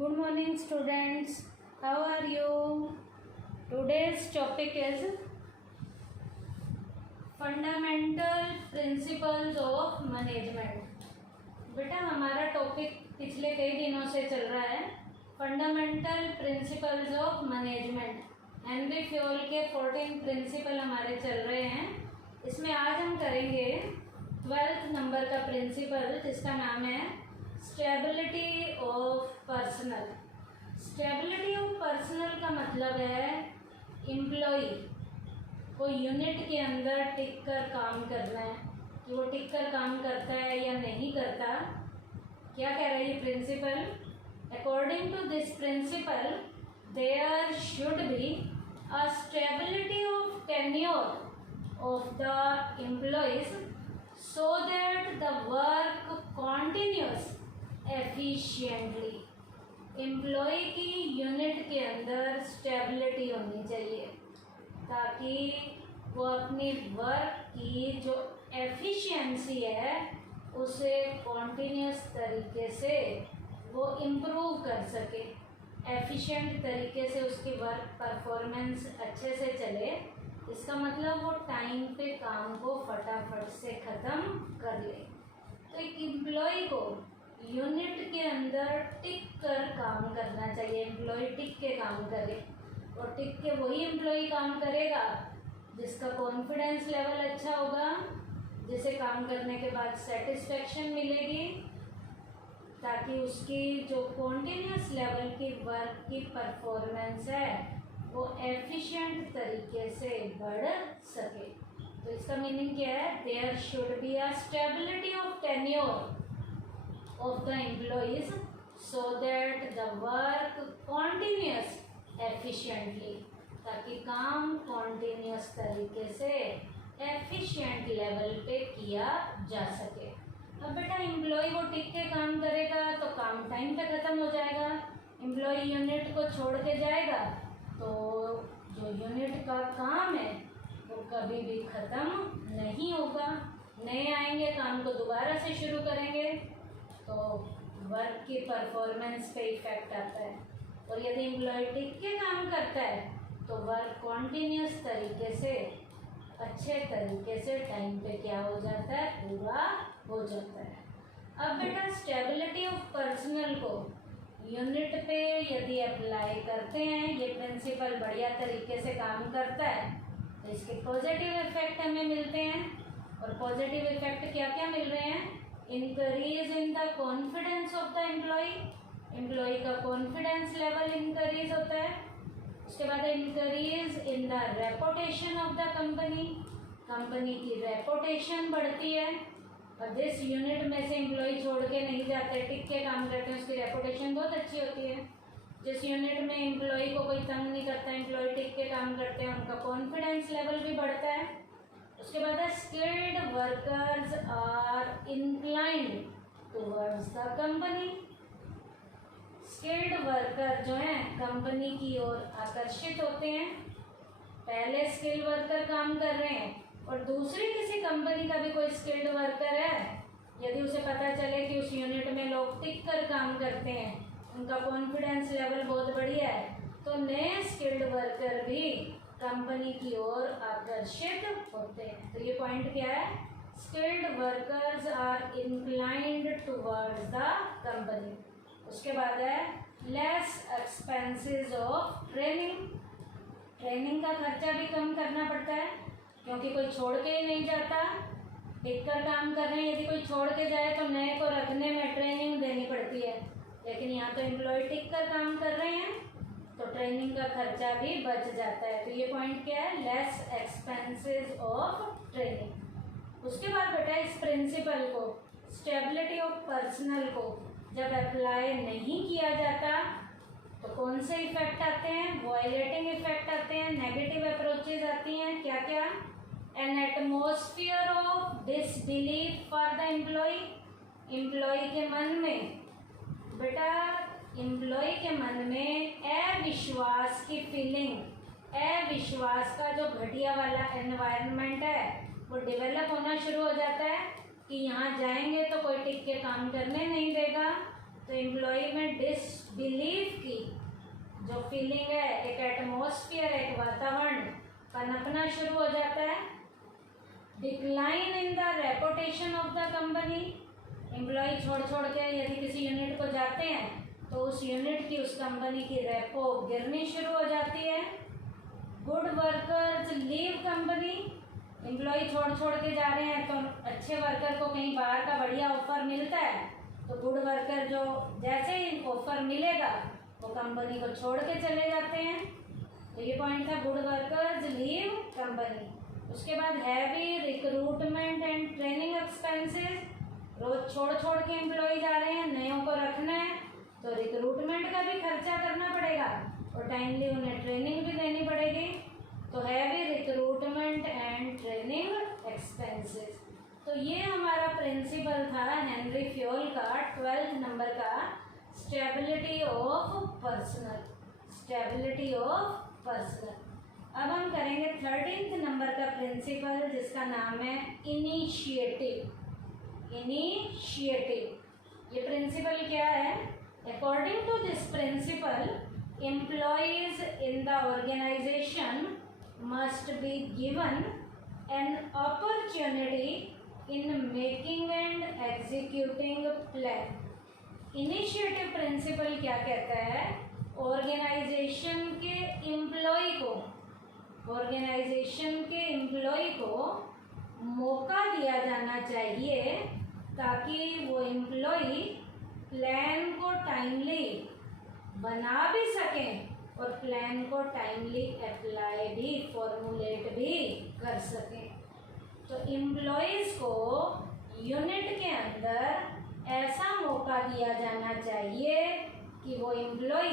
Good morning, students. How are you? Today's topic is Fundamental Principles of Management. बेटा हमारा topic पिछले कई दिनों से चल रहा है फंडामेंटल प्रिंसिपल्स ऑफ मैनेजमेंट। एनबी फ्यूल के 14 प्रिंसिपल हमारे चल रहे हैं। इसमें आज हम करेंगे 12th नंबर का प्रिंसिपल जिसका नाम है stability of personal. Stability of personal का मतलब है एम्प्लॉई को यूनिट के अंदर टिक कर काम करना है कि वो टिक कर काम करता है या नहीं करता। क्या कह रहा है ये principle? According to this principle there should be a stability of tenure of the employees so that the work continues efficiently। Employee की यूनिट के अंदर स्टेबिलिटी होनी चाहिए ताकि वो अपनी वर्क की जो एफिशिएंसी है उसे कॉन्टिन्यूस तरीके से वो इम्प्रूव कर सके, एफिशिएंट तरीके से उसकी वर्क परफॉर्मेंस अच्छे से चले। इसका मतलब वो टाइम पे काम को फटाफट से ख़त्म कर ले। तो एक एम्प्लॉय को यूनिट के अंदर टिक कर काम करना चाहिए। एम्प्लॉय टिक के काम करे और टिक के वही एम्प्लॉय काम करेगा जिसका कॉन्फिडेंस लेवल अच्छा होगा, जिसे काम करने के बाद सेटिस्फेक्शन मिलेगी, ताकि उसकी जो कॉन्टिन्यूस लेवल की वर्क की परफॉर्मेंस है वो एफिशिएंट तरीके से बढ़ सके। तो इसका मीनिंग क्या है? There should be a stability of tenure of the employees so that the work continues efficiently, ताकि काम कॉन्टिन्यूस तरीके से एफिशिएंट लेवल पे किया जा सके। अब बेटा एम्प्लॉय वो टिक के काम करेगा तो काम टाइम पे ख़त्म हो जाएगा। एम्प्लॉय यूनिट को छोड़ के जाएगा तो जो यूनिट का काम है वो कभी भी ख़त्म नहीं होगा। नए आएंगे, काम को दोबारा से शुरू करेंगे तो वर्क की परफॉर्मेंस पे इफेक्ट आता है। और यदि एम्प्लॉय टिक के काम करता है तो वर्क कॉन्टिन्यूस तरीके से अच्छे तरीके से टाइम पे क्या हो जाता है? पूरा हो जाता है। अब बेटा स्टेबिलिटी ऑफ पर्सनल को यूनिट पे यदि अप्लाई करते हैं, ये प्रिंसिपल बढ़िया तरीके से काम करता है तो इसके पॉजिटिव इफेक्ट हमें मिलते हैं। और पॉजिटिव इफेक्ट क्या क्या मिल रहे हैं? Increase in the confidence of the employee, employee का कॉन्फिडेंस लेवल इंक्रीज होता है। उसके बाद increase in the reputation of the company, company की रेपुटेशन बढ़ती है। और जिस यूनिट में से एम्प्लॉय छोड़ के नहीं जाते, टिक के काम करते हैं, उसकी रेपुटेशन बहुत अच्छी होती है। जिस यूनिट में एम्प्लॉय को कोई तंग नहीं करता, एम्प्लॉय टिक के काम करते हैं, उनका कॉन्फिडेंस लेवल भी बढ़ता है। उसके बाद है skilled workers are inclined towards the company. Skilled worker जो हैं कंपनी की ओर आकर्षित होते हैं। पहले स्किल्ड वर्कर काम कर रहे हैं और दूसरी किसी कंपनी का भी कोई स्किल्ड वर्कर है, यदि उसे पता चले कि उस यूनिट में लोग टिक कर काम करते हैं, उनका कॉन्फिडेंस लेवल बहुत बढ़िया है, तो नए स्किल्ड वर्कर भी कंपनी की ओर आकर्षित होते हैं। तो ये पॉइंट क्या है? Skilled workers are inclined towards the company. उसके बाद है less expenses of training. Training का खर्चा भी कम करना पड़ता है क्योंकि कोई छोड़ के ही नहीं जाता। टिक कर काम कर रहे हैं, यदि कोई छोड़ के जाए तो नए को रखने में ट्रेनिंग देनी पड़ती है, लेकिन यहाँ तो एम्प्लॉय टिक कर काम कर रहे हैं तो ट्रेनिंग का खर्चा भी बच जाता है। तो ये पॉइंट क्या है? Less expenses of training. उसके बाद बेटा इस प्रिंसिपल को, स्टेबिलिटी ऑफ पर्सनल को जब अप्लाई नहीं किया जाता तो कौन से इफेक्ट आते हैं? वायलेटिंग इफेक्ट आते हैं, नेगेटिव अप्रोचेज आती हैं। क्या क्या? An atmosphere of disbelief for the employee. Employee के मन में बेटा, एम्प्लॉय के मन में अविश्वास की फीलिंग, अविश्वास का जो घटिया वाला एनवायरनमेंट है वो डेवलप होना शुरू हो जाता है कि यहाँ जाएंगे तो कोई टिक के काम करने नहीं देगा, तो एम्प्लॉय में डिसबिलीव की जो फीलिंग है, एक एटमॉस्फेयर, एक वातावरण पनपना शुरू हो जाता है। Decline in the reputation of the company, employee छोड़ छोड़ के यदि किसी यूनिट को जाते हैं तो उस यूनिट की, उस कंपनी की रेपो गिरनी शुरू हो जाती है। Good workers leave company, employee छोड़ छोड़ के जा रहे हैं तो अच्छे वर्कर को कहीं बाहर का बढ़िया ऑफर मिलता है तो गुड वर्कर जो जैसे ही ऑफर मिलेगा वो कंपनी को छोड़ के चले जाते हैं। तो ये पॉइंट था, गुड वर्कर्स लीव कंपनी। उसके बाद heavy recruitment and training expenses, रोज छोड़ छोड़ के एम्प्लॉय जा रहे हैं, नयों को रखना है तो रिक्रूटमेंट का भी खर्चा करना पड़ेगा और टाइमली उन्हें ट्रेनिंग भी देनी पड़ेगी। तो heavy recruitment and training expenses. तो ये हमारा प्रिंसिपल था हेनरी फ्योल का 12th नंबर का, stability of personal, stability of personal. अब हम करेंगे 13th नंबर का प्रिंसिपल जिसका नाम है इनिशिएटिव। इनिशिएटिव, ये प्रिंसिपल क्या है? According to this principle, employees in the organisation must be given an opportunity in making and executing plan. Initiative principle क्या कहता है? ऑर्गेनाइजेशन के एम्प्लॉय को मौका दिया जाना चाहिए ताकि वो एम्प्लॉय प्लान को टाइमली बना भी सकें और प्लान को टाइमली अप्लाई भी, फॉर्मुलेट भी कर सकें। तो एम्प्लॉयज़ को यूनिट के अंदर ऐसा मौका दिया जाना चाहिए कि वो एम्प्लॉय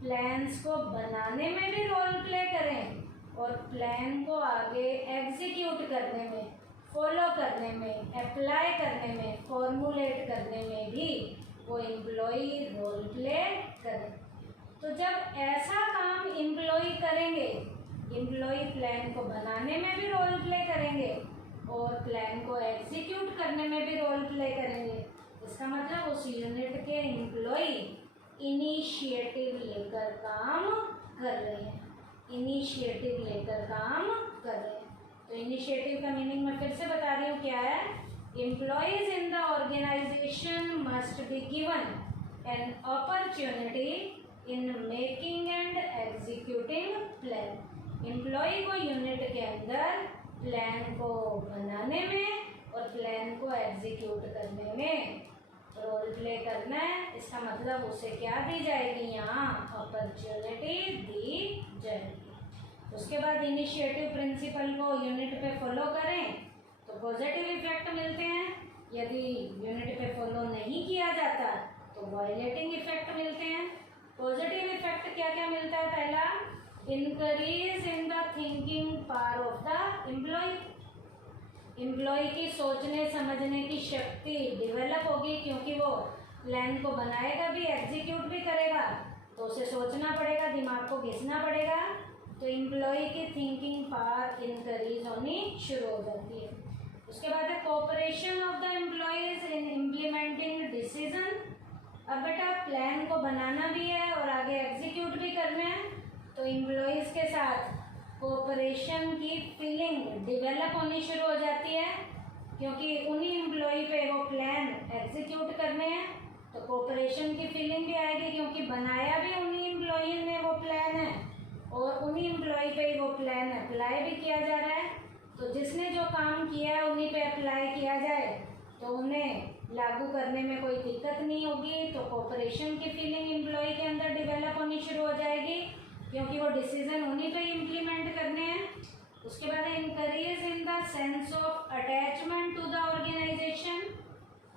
प्लान्स को बनाने में भी रोल प्ले करें और प्लान को आगे एग्जीक्यूट करने में, फॉलो करने में, अप्लाई करने में, फॉर्मुलेट करने में भी वो एम्प्लॉय रोल प्ले करें। तो जब ऐसा काम एम्प्लॉय करेंगे, एम्प्लॉय प्लान को बनाने में भी रोल प्ले करेंगे और प्लान को एग्जीक्यूट करने में भी रोल प्ले करेंगे, इसका मतलब उस यूनिट के एम्प्लॉय इनिशिएटिव लेकर काम कर रहे हैं, इनिशिएटिव लेकर काम कर रहे हैं। तो इनिशिएटिव का मीनिंग मैं फिर से बता रही हूँ क्या है? Employees in the organisation must be given an opportunity in making and executing plan. Employee को यूनिट के अंदर प्लान को बनाने में और प्लान को एग्जीक्यूट करने में रोल प्ले करना है। इसका मतलब उसे क्या दी जाएगी? यहाँ अपॉर्चुनिटी दी जाएगी। उसके बाद इनिशिएटिव प्रिंसिपल को यूनिट पे फॉलो करें तो पॉजिटिव इफेक्ट मिलते हैं, यदि यूनिट पे फॉलो नहीं किया जाता तो वायलेटिंग इफेक्ट मिलते हैं। पॉजिटिव इफेक्ट क्या क्या मिलता है? पहला, increase in the thinking power of the employee, employee की सोचने समझने की शक्ति डेवलप होगी क्योंकि वो प्लान को बनाएगा भी, एग्जीक्यूट भी करेगा तो उसे सोचना पड़ेगा, दिमाग को घिसना पड़ेगा, तो एम्प्लॉय की थिंकिंग पावर इंक्रीज होनी शुरू हो जाती है। उसके बाद है cooperation of the employees in implementing decision. अब बेटा प्लान को बनाना भी है और आगे एग्जीक्यूट भी करना है, तो एम्प्लॉयज़ के साथ कोऑपरेशन की फीलिंग डेवलप होनी शुरू हो जाती है क्योंकि उन्हीं एम्प्लॉय पे वो प्लान एग्जीक्यूट करने हैं, तो कोऑपरेशन की फीलिंग भी आएगी क्योंकि बनाया भी उन्हीं एम्प्लॉय ने वो प्लान है और उन्हीं एम्प्लॉय पे वो प्लान अप्लाई भी किया जा रहा है। तो जिसने जो काम किया है उन्हीं पे अप्लाई किया जाए तो उन्हें लागू करने में कोई दिक्कत नहीं होगी। तो कोऑपरेशन की फीलिंग एम्प्लॉय के अंदर डेवलप होनी शुरू हो जाएगी क्योंकि वो डिसीजन उन्हीं पे इम्प्लीमेंट करने हैं। उसके बाद increase in the sense of attachment to the organisation,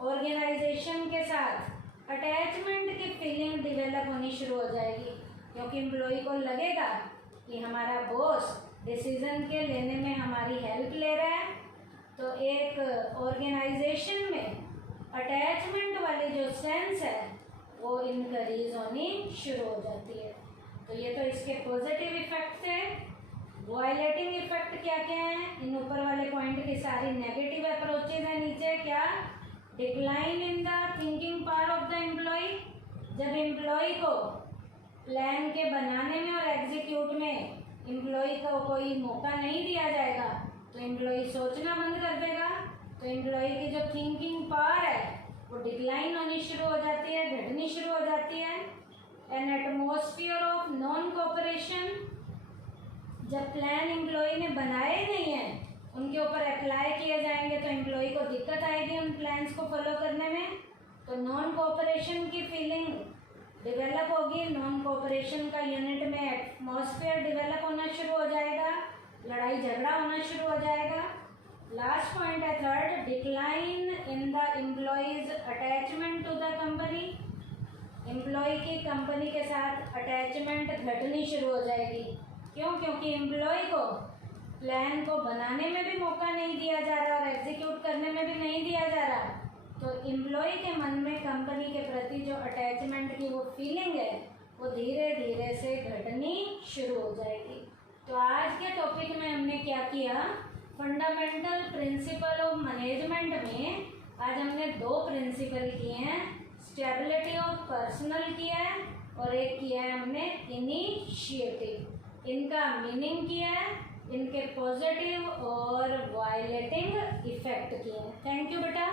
organisation के साथ अटैचमेंट की फीलिंग डेवलप होनी शुरू हो जाएगी क्योंकि एम्प्लॉय को लगेगा कि हमारा बॉस डिसीजन के लेने में हमारी हेल्प ले रहा है। तो एक ऑर्गेनाइजेशन में अटैचमेंट वाली जो सेंस है वो इंक्रीज होनी शुरू हो जाती है। तो ये तो इसके पॉजिटिव इफेक्ट थे। वायलेटिंग इफेक्ट क्या क्या हैं? इन ऊपर वाले पॉइंट की सारी नेगेटिव अप्रोचेज है। नीचे क्या? Decline in the thinking power of the employee. जब एम्प्लॉय को प्लान के बनाने में और एग्जीक्यूट में एम्प्लॉय को कोई मौका नहीं दिया जाएगा तो एम्प्लॉय सोचना बंद कर देगा। तो एम्प्लॉय की जो थिंकिंग पावर है वो डिक्लाइन होनी शुरू हो जाती है, घटनी शुरू हो जाती है। An atmosphere of non cooperation, जब प्लान एम्प्लॉय ने बनाए नहीं हैं उनके ऊपर अप्लाई किए जाएंगे तो एम्प्लॉय को दिक्कत आएगी उन प्लान्स को फॉलो करने में। तो नॉन कोऑपरेशन की फीलिंग डेवलप होगी, नॉन कोऑपरेशन का यूनिट में एटमॉस्फेयर डेवलप होना शुरू हो जाएगा, लड़ाई झगड़ा होना शुरू हो जाएगा। लास्ट पॉइंट है third, decline in the employees attachment to the company. Employee की कंपनी के साथ अटैचमेंट घटनी शुरू हो जाएगी। क्यों? क्योंकि एम्प्लॉय को प्लान को बनाने में भी मौका नहीं दिया जा रहा और एग्जीक्यूट करने में भी नहीं दिया जा रहा। तो एम्प्लॉय के मन में कंपनी के प्रति जो अटैचमेंट की वो फीलिंग है वो धीरे धीरे से घटनी शुरू हो जाएगी। तो आज के टॉपिक में हमने क्या किया, फंडामेंटल प्रिंसिपल ऑफ मैनेजमेंट में आज हमने 2 प्रिंसिपल किए हैं, स्टेबिलिटी ऑफ पर्सनल किया है और एक किया है हमने इनिशिएटिव। इनका मीनिंग किया है, इनके पॉजिटिव और वायलेटिंग इफेक्ट किए हैं। थैंक यू बेटा।